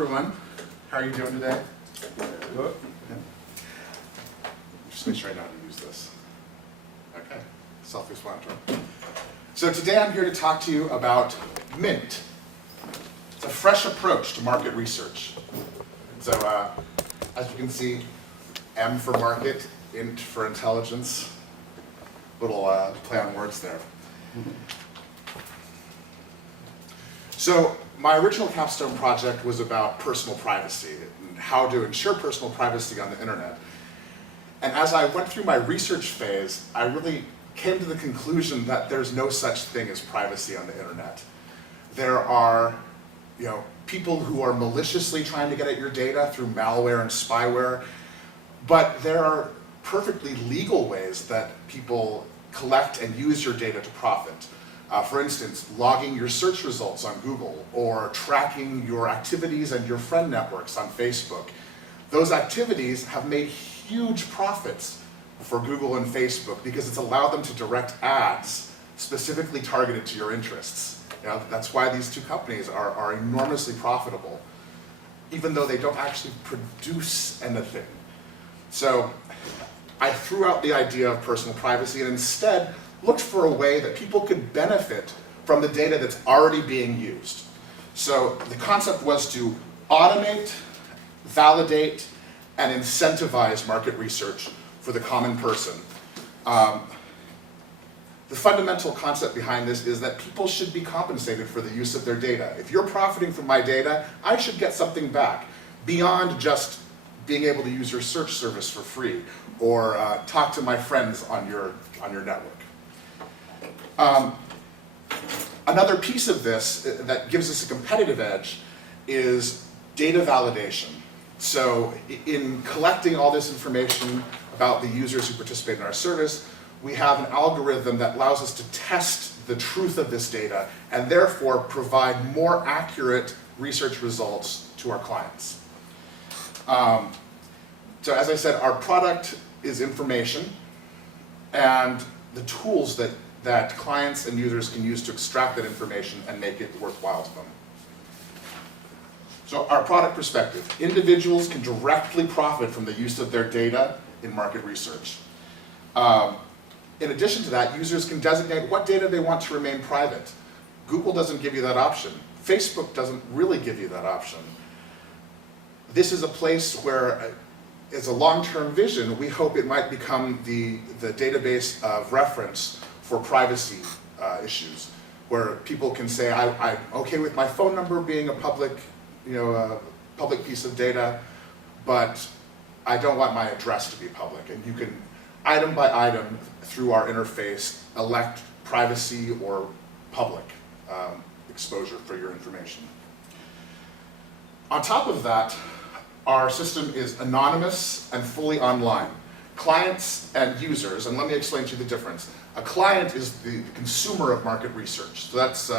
everyone. How are you doing today? Good. Just make sure I know how to use this. Okay, self-explanatory. So today I'm here to talk to you about Mint. It's a fresh approach to market research. So as you can see, M for market, int for intelligence. Little play on words there. So my original Capstone project was about personal privacy and how to ensure personal privacy on the internet. And as I went through my research phase, I really came to the conclusion that there's no such thing as privacy on the internet. There are, people who are maliciously trying to get at your data through malware and spyware, but there are perfectly legal ways that people collect and use your data to profit. For instance, logging your search results on Google or tracking your activities and your friend networks on Facebook. Those activities have made huge profits for Google and Facebook because it's allowed them to direct ads specifically targeted to your interests. That's why these two companies are enormously profitable, even though they don't actually produce anything. So I threw out the idea of personal privacy and instead looked for a way that people could benefit from the data that's already being used. So the concept was to automate, validate, and incentivize market research for the common person. The fundamental concept behind this is that people should be compensated for the use of their data. If you're profiting from my data, I should get something back beyond just being able to use your search service for free or talk to my friends on your network. Another piece of this that gives us a competitive edge is data validation. So in collecting all this information about the users who participate in our service, we have an algorithm that allows us to test the truth of this data and therefore provide more accurate research results to our clients. So as I said, our product is information and the tools that clients and users can use to extract that information and make it worthwhile to them. So our product perspective, individuals can directly profit from the use of their data in market research. In addition to that, users can designate what data they want to remain private. Google doesn't give you that option. Facebook doesn't really give you that option. This is a place where, as a long-term vision, we hope it might become the database of reference for privacy issues, where people can say, I'm okay with my phone number being a public piece of data, but I don't want my address to be public. And you can, item by item, through our interface, elect privacy or public exposure for your information. On top of that, our system is anonymous and fully online. Clients and users, and let me explain to you the difference. A client is the consumer of market research. So that's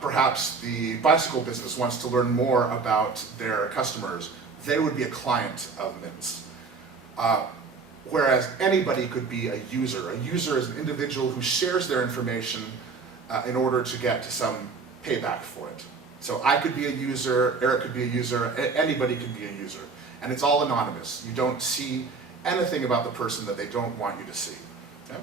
perhaps the bicycle business wants to learn more about their customers. They would be a client of Mint's. Whereas anybody could be a user. A user is an individual who shares their information in order to get some payback for it. So I could be a user, Eric could be a user, anybody could be a user. And it's all anonymous. You don't see anything about the person that they don't want you to see. Okay?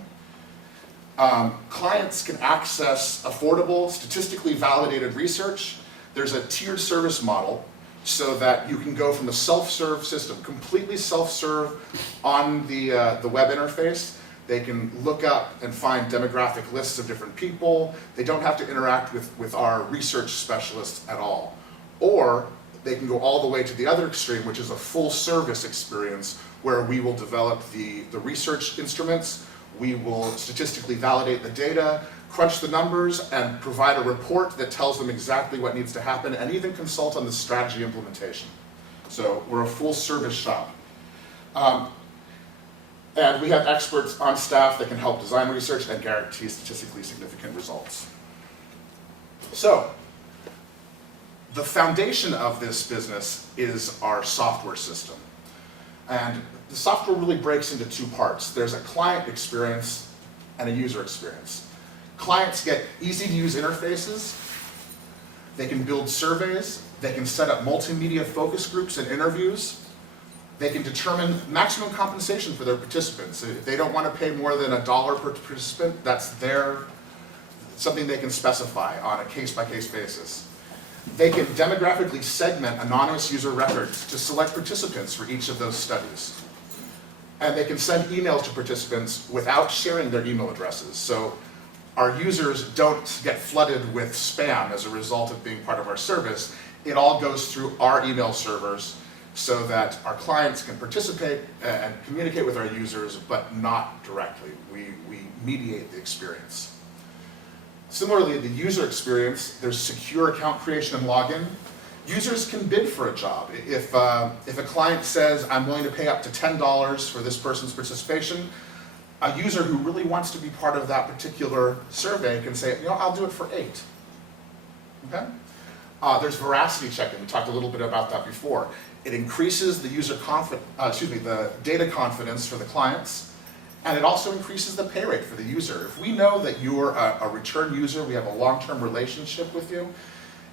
Clients can access affordable, statistically validated research. There's a tiered service model so that you can go from the self-serve system, completely self-serve on the web interface. They can look up and find demographic lists of different people. They don't have to interact with our research specialists at all. Or they can go all the way to the other extreme, which is a full service experience where we will develop the research instruments, we will statistically validate the data, crunch the numbers, and provide a report that tells them exactly what needs to happen, and even consult on the strategy implementation. So we're a full service shop. And we have experts on staff that can help design research and guarantee statistically significant results. So the foundation of this business is our software system. And the software really breaks into two parts. There's a client experience and a user experience. Clients get easy to use interfaces. They can build surveys. They can set up multimedia focus groups and interviews. They can determine maximum compensation for their participants. If they don't want to pay more than $1 per participant, that's something they can specify on a case-by-case basis. They can demographically segment anonymous user records to select participants for each of those studies. And they can send emails to participants without sharing their email addresses. So our users don't get flooded with spam as a result of being part of our service. It all goes through our email servers so that our clients can participate and communicate with our users, but not directly. We mediate the experience. Similarly, the user experience, there's secure account creation and login. Users can bid for a job. If a client says, I'm willing to pay up to $10 for this person's participation, a user who really wants to be part of that particular survey can say, I'll do it for $8. Okay? There's veracity checking. We talked a little bit about that before. It increases the the data confidence for the clients, and it also increases the pay rate for the user. If we know that you're a return user, we have a long-term relationship with you,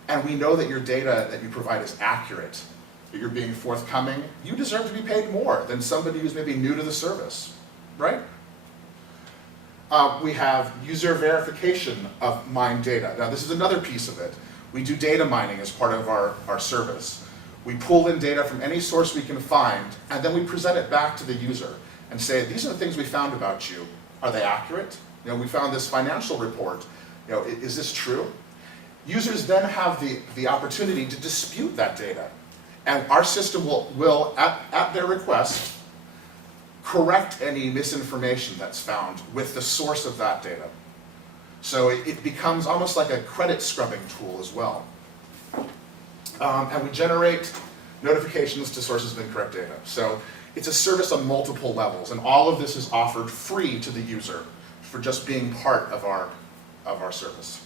and we know that your data that you provide is accurate, that you're being forthcoming, you deserve to be paid more than somebody who's maybe new to the service, right? We have user verification of mined data. Now this is another piece of it. We do data mining as part of our service. We pull in data from any source we can find, and then we present it back to the user and say, these are the things we found about you. Are they accurate? We found this financial report. Is this true? Users then have the opportunity to dispute that data. And our system will at their request, correct any misinformation that's found with the source of that data. So it becomes almost like a credit scrubbing tool as well. And we generate notifications to sources of incorrect data. So it's a service on multiple levels, and all of this is offered free to the user for just being part of our service.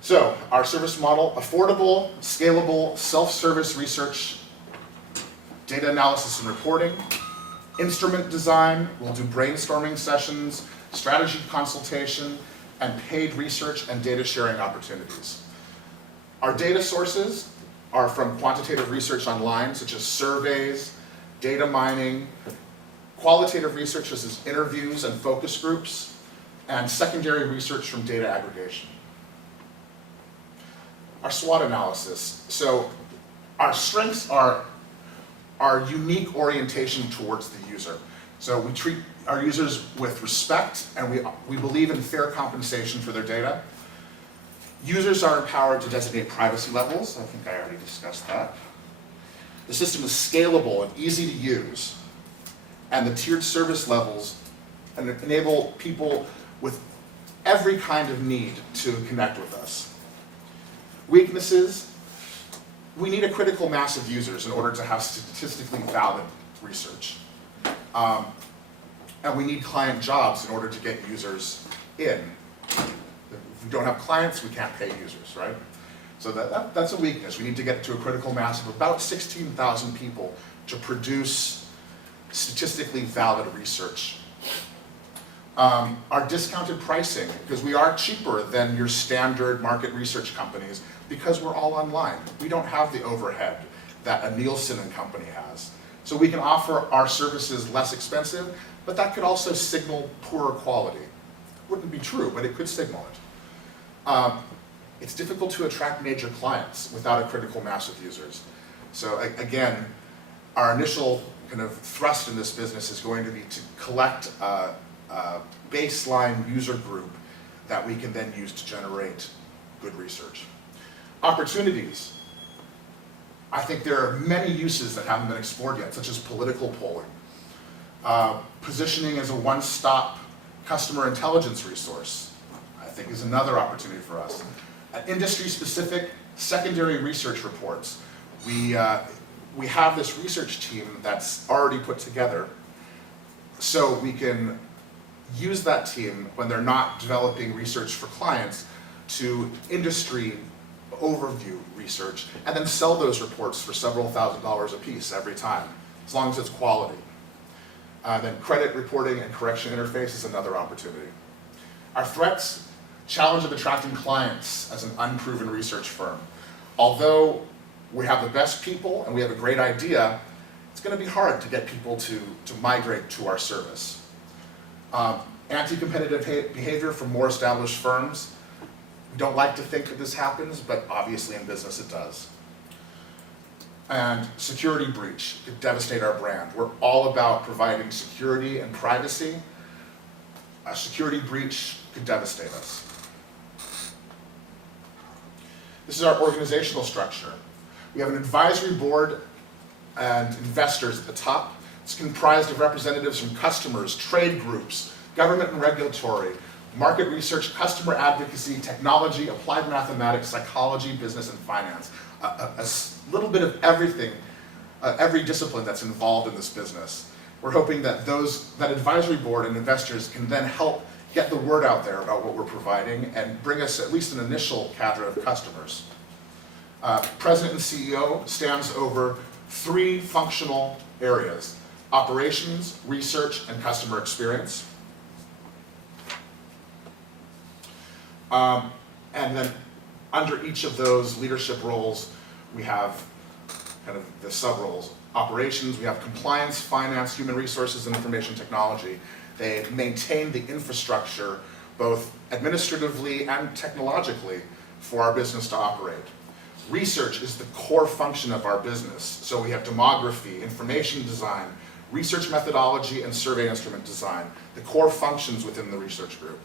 So our service model: affordable, scalable, self-service research, data analysis and reporting, instrument design. We'll do brainstorming sessions, strategy consultation, and paid research and data sharing opportunities. Our data sources are from quantitative research online, such as surveys, data mining, qualitative research such as interviews and focus groups, and secondary research from data aggregation. Our SWOT analysis. So our strengths are our unique orientation towards the user. So we treat our users with respect, and we believe in fair compensation for their data. Users are empowered to designate privacy levels. I think I already discussed that. The system is scalable and easy to use, and the tiered service levels enable people with every kind of need to connect with us. Weaknesses: we need a critical mass of users in order to have statistically valid research. And we need client jobs in order to get users in. If we don't have clients, we can't pay users, right? So that's a weakness. We need to get to a critical mass of about 16,000 people to produce statistically valid research. Our discounted pricing, because we are cheaper than your standard market research companies because we're all online. We don't have the overhead that a Nielsen and company has. So we can offer our services less expensive, but that could also signal poorer quality. Wouldn't be true, but it could signal it. It's difficult to attract major clients without a critical mass of users. So again, our initial kind of thrust in this business is going to be to collect a baseline user group that we can then use to generate good research. Opportunities. I think there are many uses that haven't been explored yet, such as political polling. Positioning as a one-stop customer intelligence resource, I think, is another opportunity for us. Industry-specific secondary research reports. We have this research team that's already put together, so we can use that team when they're not developing research for clients to industry overview research, and then sell those reports for several $1,000s a piece every time, as long as it's quality. Then credit reporting and correction interface is another opportunity. Our threats: challenge of attracting clients as an unproven research firm. although we have the best people and we have a great idea, it's going to be hard to get people to migrate to our service. Anti-competitive behavior from more established firms. We don't like to think that this happens, but obviously in business it does. And security breach could devastate our brand. We're all about providing security and privacy. A security breach could devastate us. This is our organizational structure. We have an advisory board and investors at the top. It's comprised of representatives from customers, trade groups, government and regulatory, market research, customer advocacy, technology, applied mathematics, psychology, business, and finance. A little bit of everything, every discipline that's involved in this business. We're hoping that that advisory board and investors can then help get the word out there about what we're providing and bring us at least an initial cadre of customers. President and CEO stands over 3 functional areas: operations, research, and customer experience. And then under each of those leadership roles, we have kind of the sub-roles. Operations, we have compliance, finance, human resources, and information technology. They maintain the infrastructure, both administratively and technologically, for our business to operate. Research is the core function of our business. So we have demography, information design, research methodology, and survey instrument design, the core functions within the research group.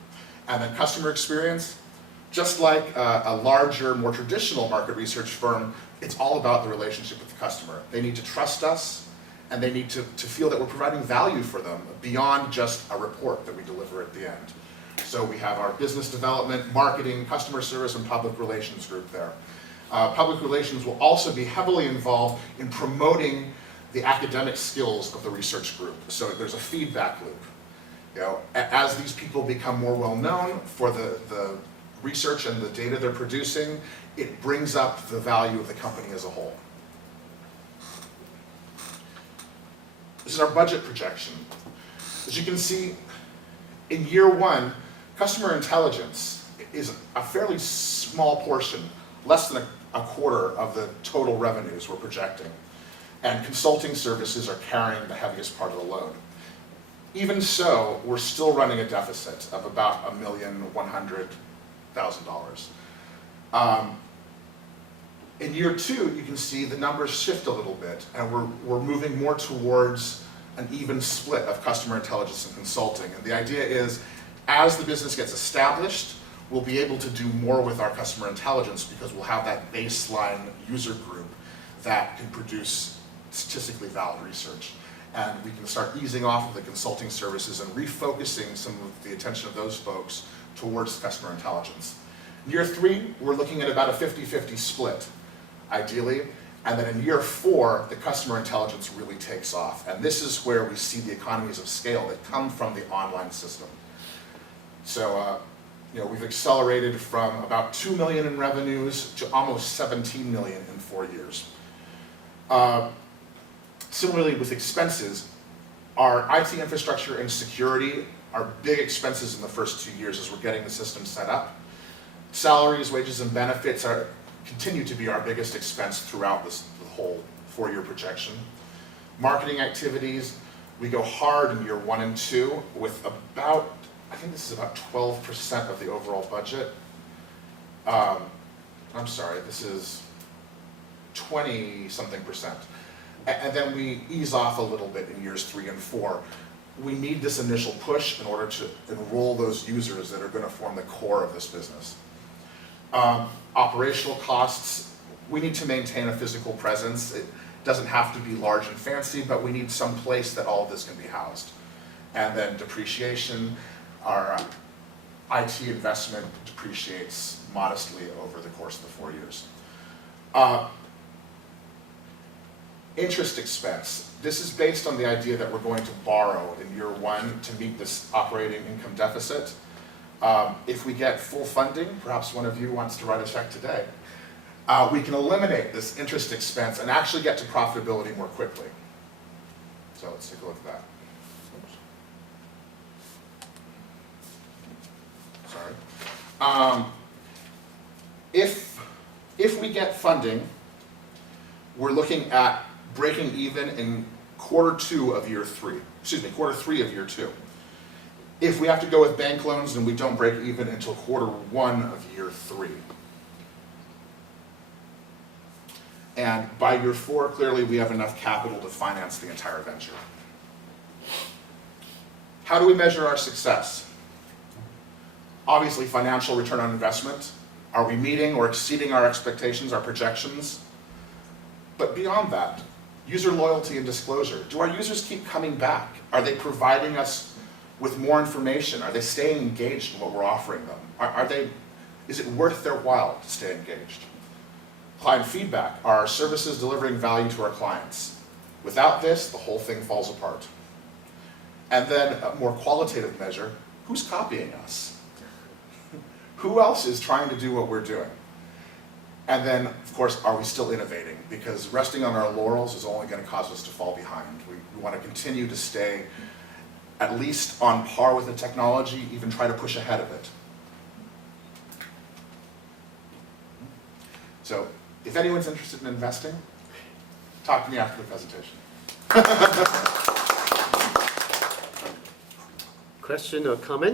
And then customer experience, just like a larger, more traditional market research firm, it's all about the relationship with the customer. They need to trust us, and they need to feel that we're providing value for them beyond just a report that we deliver at the end. So we have our business development, marketing, customer service, and public relations group there. Public relations will also be heavily involved in promoting the academic skills of the research group. So there's a feedback loop. You know, as these people become more well known for the research and the data they're producing, it brings up the value of the company as a whole. This is our budget projection. As you can see, in year 1, customer intelligence is a fairly small portion, less than a quarter of the total revenues we're projecting. And consulting services are carrying the heaviest part of the load. Even so, we're still running a deficit of about $1,100,000. In year 2, you can see the numbers shift a little bit, and we're moving more towards an even split of customer intelligence and consulting. And the idea is, as the business gets established, we'll be able to do more with our customer intelligence because we'll have that baseline user group that can produce statistically valid research. And we can start easing off of the consulting services and refocusing some of the attention of those folks towards customer intelligence. In year 3, we're looking at about a 50-50 split, ideally. And then in year 4, the customer intelligence really takes off. And this is where we see the economies of scale that come from the online system. So, we've accelerated from about $2 million in revenues to almost $17 million in 4 years. Similarly with expenses, our IT infrastructure and security are big expenses in the first 2 years as we're getting the system set up. Salaries, wages, and benefits continue to be our biggest expense throughout the whole 4-year projection. Marketing activities, we go hard in year 1 and 2 with about, I think this is about 12% of the overall budget. I'm sorry, this is 20-something%. And then we ease off a little bit in years 3 and 4. We need this initial push in order to enroll those users that are going to form the core of this business. Operational costs, we need to maintain a physical presence. It doesn't have to be large and fancy, but we need some place that all of this can be housed. And then depreciation, our IT investment depreciates modestly over the course of the 4 years. Interest expense. This is based on the idea that we're going to borrow in year 1 to meet this operating income deficit. If we get full funding, perhaps one of you wants to write a check today, we can eliminate this interest expense and actually get to profitability more quickly. So let's take a look at that. Sorry. If If we get funding, we're looking at breaking even in quarter three of year 2. If we have to go with bank loans, then we don't break even until quarter 1 of year 3. And by year 4, clearly we have enough capital to finance the entire venture. How do we measure our success? Obviously, financial return on investment. Are we meeting or exceeding our expectations, our projections? But beyond that, user loyalty and disclosure. Do our users keep coming back? Are they providing us with more information? Are they staying engaged in what we're offering them? Is it worth their while to stay engaged? Client feedback. Are our services delivering value to our clients? Without this, the whole thing falls apart. And then a more qualitative measure, who's copying us? Who else is trying to do what we're doing? And then, of course, are we still innovating? Because resting on our laurels is only going to cause us to fall behind. We want to continue to stay at least on par with the technology, even try to push ahead of it. So, if anyone's interested in investing, talk to me after the presentation. Question or comment?